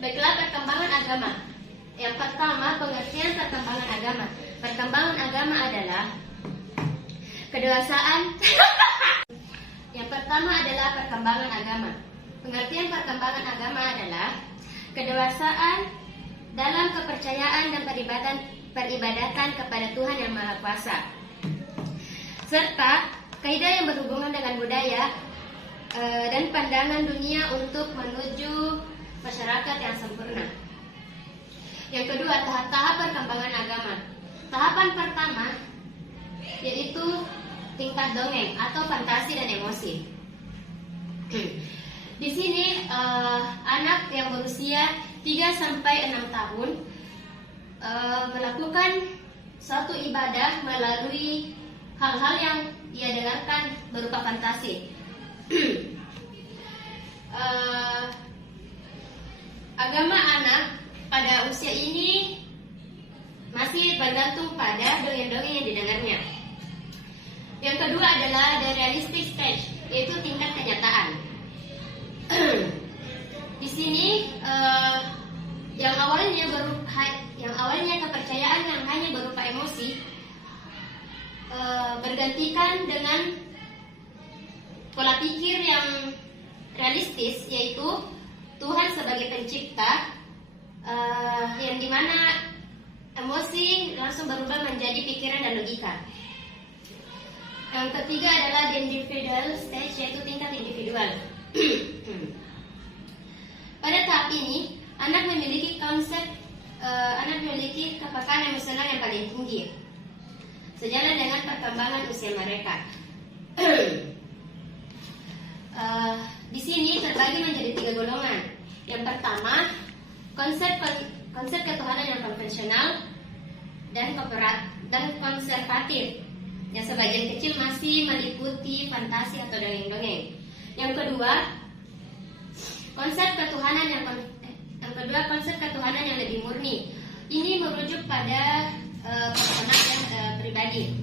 Baiklah, perkembangan agama. Yang pertama, pengertian perkembangan agama. Perkembangan agama adalah kedewasaan. Yang pertama adalah perkembangan agama. Pengertian perkembangan agama adalah kedewasaan dalam kepercayaan dan peribadatan kepada Tuhan yang Maha Kuasa, serta kaidah yang berhubungan dengan budaya dan pandangan dunia untuk menuju masyarakat yang sempurna. Yang kedua, tahap-tahap perkembangan agama. Tahapan pertama yaitu tingkat dongeng atau fantasi dan emosi. Di sini anak yang berusia 3-6 tahun melakukan suatu ibadah melalui hal-hal yang ia dengarkan berupa fantasi. Agama anak pada usia ini masih bergantung pada dongeng-dongeng yang didengarnya. Yang kedua adalah the realistic stage, yaitu tingkat kenyataan. Di sini yang awalnya kepercayaan yang hanya berupa emosi bergantikan dengan pola pikir yang realistis, yaitu Tuhan sebagai pencipta, yang dimana emosi langsung berubah menjadi pikiran dan logika. Yang ketiga adalah the individual stage, yaitu tingkat individual. Pada tahap ini, anak memiliki kepekaran emosional yang paling tinggi, sejalan dengan perkembangan usia mereka. Di sini terbagi menjadi 3 golongan. Yang pertama, konsep ketuhanan yang konvensional dan konservatif, yang sebagian kecil masih meliputi fantasi atau dongeng-dongeng. Yang kedua, konsep ketuhanan yang lebih murni. Ini merujuk pada personal dan pribadi.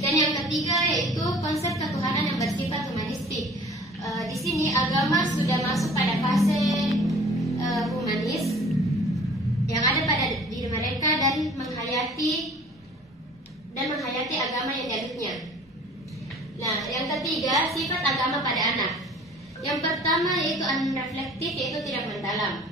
Dan yang ketiga yaitu konsep ketuhanan yang bersifat humanistik. Di sini agama sudah masuk pada fase humanis yang ada pada diri mereka dan menghayati agama yang dianutnya. Nah, yang ketiga, sifat agama pada anak. Yang pertama yaitu unreflektif, yaitu tidak mendalam.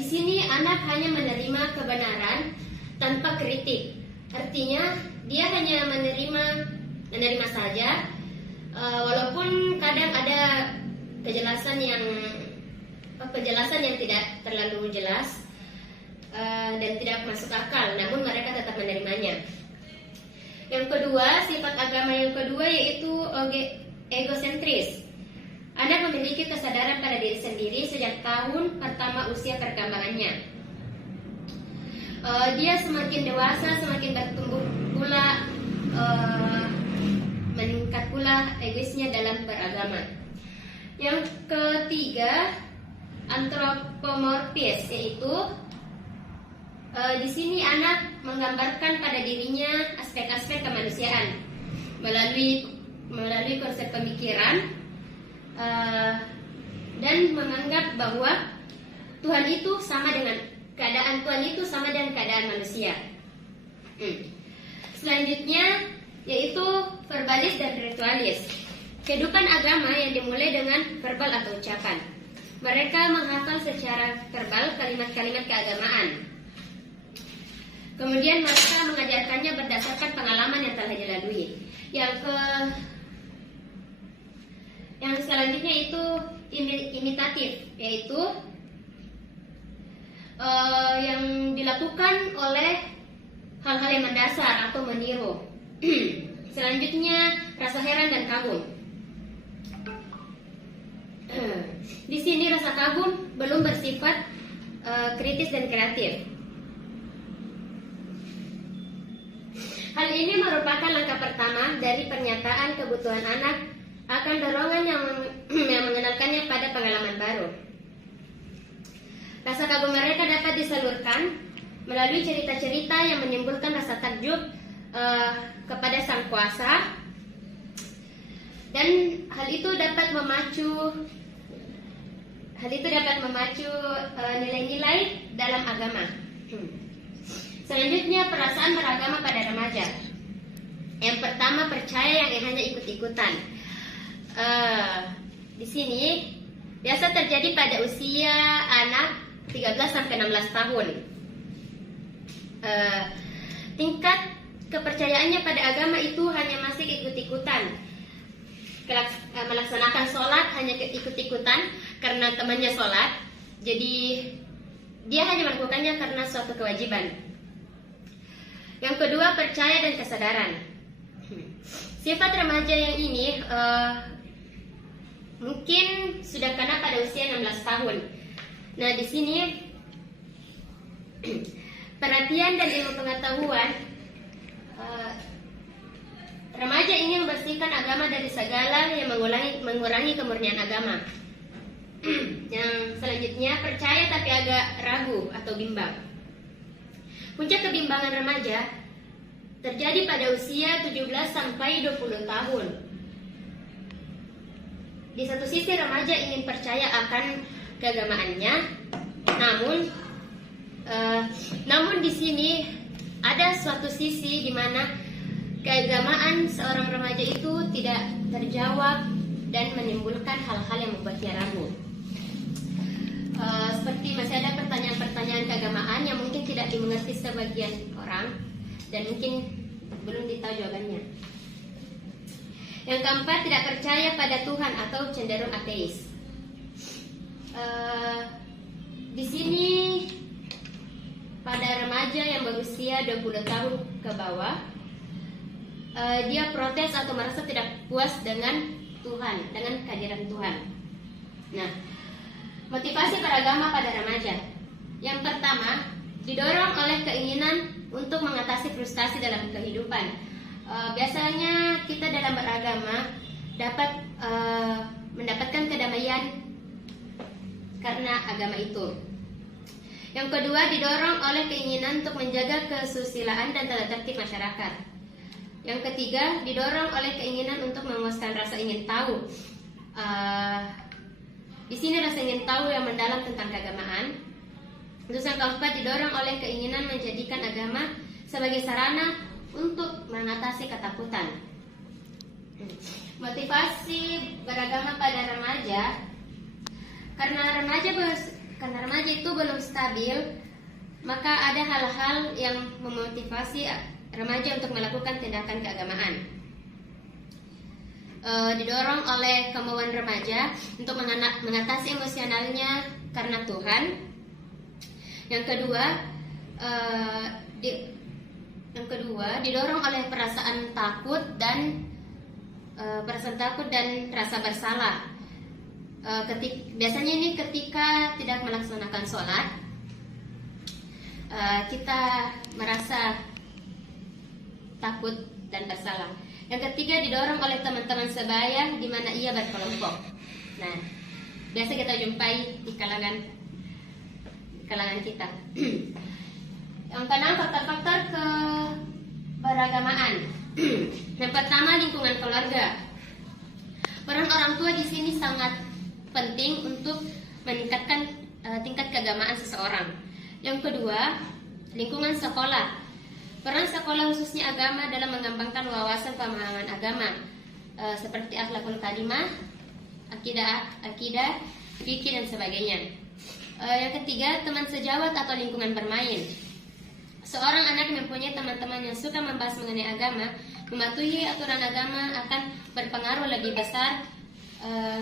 Di sini anak hanya menerima kebenaran tanpa kritik. Artinya dia hanya menerima saja, walaupun kadang ada penjelasan yang tidak terlalu jelas dan tidak masuk akal, namun mereka tetap menerimanya. Yang kedua, sifat agama yang kedua yaitu egosentris. Anak memiliki kesadaran pada diri sendiri sejak tahun pertama usia perkembangannya. Dia semakin dewasa, semakin bertumbuh pula, meningkat pula egoisnya dalam beragama. Yang ketiga, antropomorfis, yaitu di sini anak menggambarkan pada dirinya aspek-aspek kemanusiaan melalui konsep pemikiran dan menganggap bahwa Tuhan itu sama dengan keadaan manusia. Selanjutnya yaitu verbalis dan ritualis. Kehidupan agama yang dimulai dengan verbal atau ucapan. Mereka menghafal secara verbal kalimat-kalimat keagamaan. Kemudian mereka mengajarkannya berdasarkan pengalaman yang telah dilalui. Yang selanjutnya itu imitatif, yaitu yang dilakukan oleh hal-hal yang mendasar atau meniru. Selanjutnya rasa heran dan kagum. Di sini rasa kagum belum bersifat kritis dan kreatif. Hal ini merupakan langkah pertama dari pernyataan kebutuhan anak akan dorongan yang mengenalkannya pada pengalaman baru. Rasa kagum mereka dapat disalurkan melalui cerita-cerita yang menimbulkan rasa takjub kepada sang kuasa, dan hal itu dapat memacu Hal itu dapat memacu nilai-nilai dalam agama. Selanjutnya, perasaan beragama pada remaja. Yang pertama, percaya yang hanya ikut-ikutan. Di sini biasa terjadi pada usia anak 13 sampai 16 tahun. Tingkat kepercayaannya pada agama itu hanya masih ikut-ikutan. Melaksanakan sholat hanya ikut-ikutan karena temannya sholat, jadi dia hanya melakukannya karena suatu kewajiban. Yang kedua, percaya dan kesadaran. Sifat remaja yang ini mungkin sudah kena pada usia 16 tahun. Nah, di sini perhatian dan ilmu pengetahuan, remaja ingin membersihkan agama dari segala yang mengurangi kemurnian agama. Yang selanjutnya, percaya tapi agak ragu atau bimbang. Puncak kebimbangan remaja terjadi pada usia 17 sampai 20 tahun. Di satu sisi remaja ingin percaya akan keagamaannya, namun di sini ada suatu sisi di mana keagamaan seorang remaja itu tidak terjawab dan menimbulkan hal-hal yang membuatnya ragu. Seperti masih ada pertanyaan-pertanyaan keagamaan yang mungkin tidak dimengerti sebagian orang dan mungkin belum ditahu jawabannya. Yang keempat, tidak percaya pada Tuhan atau cenderung ateis. Di sini pada remaja yang berusia 20 tahun ke bawah, dia protes atau merasa tidak puas dengan Tuhan, dengan kehadiran Tuhan. Nah, motivasi beragama pada remaja. Yang pertama, didorong oleh keinginan untuk mengatasi frustasi dalam kehidupan. Biasanya kita dalam beragama dapat mendapatkan kedamaian karena agama itu. Yang kedua, didorong oleh keinginan untuk menjaga kesusilaan dan tata tertib masyarakat. Yang ketiga, didorong oleh keinginan untuk memuaskan rasa ingin tahu. Di sini rasa ingin tahu yang mendalam tentang keagamaan. Terus yang keempat, didorong oleh keinginan menjadikan agama sebagai sarana untuk mengatasi ketakutan. Motivasi beragama pada remaja, karena remaja itu belum stabil, maka ada hal-hal yang memotivasi remaja untuk melakukan tindakan keagamaan. Didorong oleh kemauan remaja untuk mengatasi emosionalnya karena Tuhan. Yang kedua, didorong oleh perasaan takut dan rasa bersalah. Biasanya ini ketika tidak melaksanakan sholat, kita merasa takut dan bersalah. Yang ketiga, didorong oleh teman-teman sebaya di mana ia berkelompok. Nah, biasa kita jumpai di kalangan kita. Yang keenam, faktor-faktor keberagamaan. Yang pertama, lingkungan keluarga. Peran orang tua di sini sangat penting untuk meningkatkan tingkat keagamaan seseorang. Yang kedua, lingkungan sekolah. Peran sekolah khususnya agama dalam mengembangkan wawasan pemahaman agama seperti akhlakul karimah, akidah, fikih dan sebagainya. Yang ketiga, teman sejawat atau lingkungan bermain. Seorang anak mempunyai teman-teman yang suka membahas mengenai agama, mematuhi aturan agama akan berpengaruh lebih besar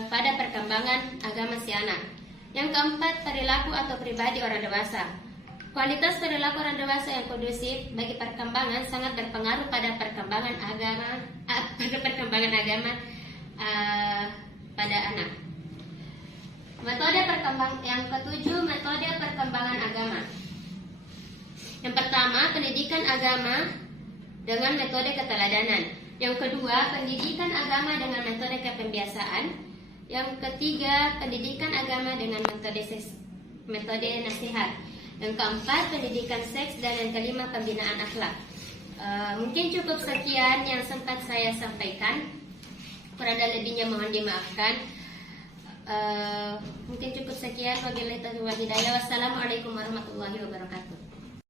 pada perkembangan agama si anak. Yang keempat, perilaku atau pribadi orang dewasa. Kualitas perilaku orang dewasa yang kondusif bagi perkembangan sangat berpengaruh pada perkembangan agama pada anak. Yang ketujuh, metode perkembangan agama. Yang pertama, pendidikan agama dengan metode keteladanan. Yang kedua, pendidikan agama dengan metode kepembiasaan. Yang ketiga, pendidikan agama dengan metode nasihat. Yang keempat, pendidikan seks. Dan yang kelima, pembinaan akhlak. Mungkin cukup sekian yang sempat saya sampaikan. Kurang lebihnya mohon dimaafkan. Mungkin cukup sekian. sekian. Wabillahi taufiq wal hidayah. Wassalamualaikum warahmatullahi wabarakatuh.